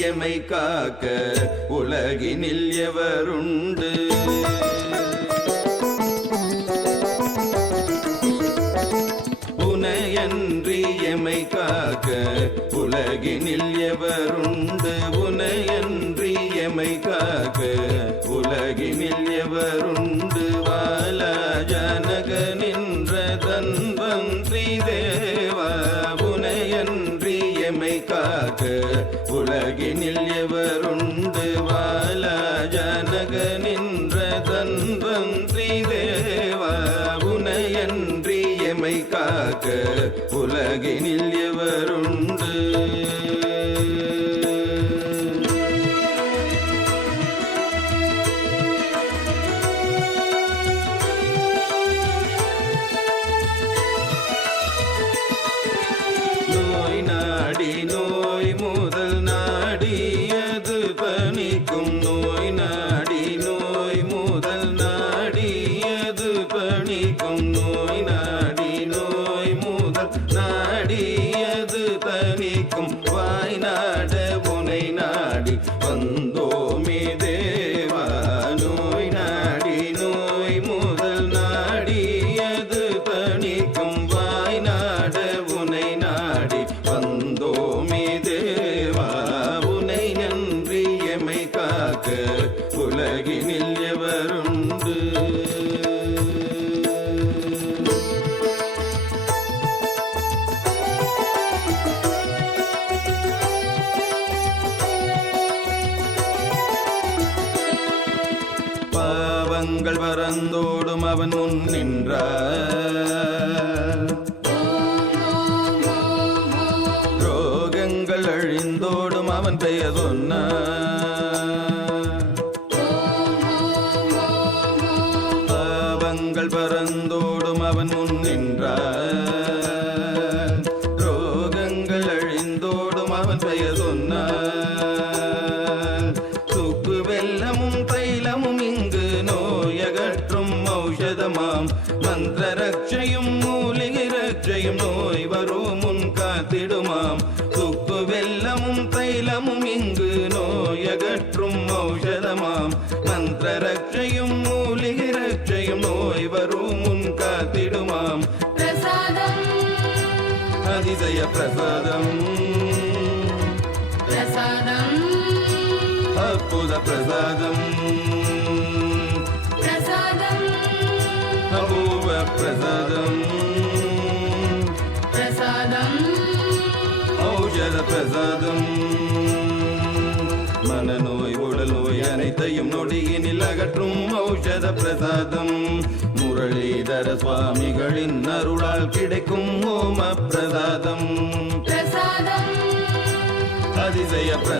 உனையன்றி எமை காக்க உலகினில் எவருண்டு? புனையன்றி எமை காக்க உலகினில் எவருண்டு? காக்க உலகினில் எவருண்டு வால ஜனக நின்ற தன்வந்திரி தேவா உனையன்றி எமை காக்க உலகினில் ಮಾಡಿ ಬಂದೋ பாவங்கள் பறந்தோடும் அவன் முன் நின்ற. ரோகங்கள் அழிந்தோடும் அவன் பெயர் சொன்ன. பாவங்கள் பறந்தோடும் அவன் முன் நின்றார் ஔஷதமாம் மந்திர ரட்சையும் மூலிகை ரட்சையும் நோய் வரும் முன் காத்திடுமாம். சுக்கு வெல்லமும் தைலமும் இங்கு நோயகற்றும் ஔஷதமாம். மந்திர ரட்சையும் மூலிகை ரட்சையும் நோய் வரும் முன் காத்திடுமாம். பிரசாதம். அதிசய பிரசாதம். பிரசாதம். அற்புத பிரசாதம். பிரசாதம். ஔஷத பிரசாதம். மனநோய் உடல் நோய் அனைத்தையும் நொடியினில் அகற்றும் ஔஷத பிரசாதம். முரளிதர சுவாமிகளின் அருளால் கிடைக்கும் ஓம பிரசாதம்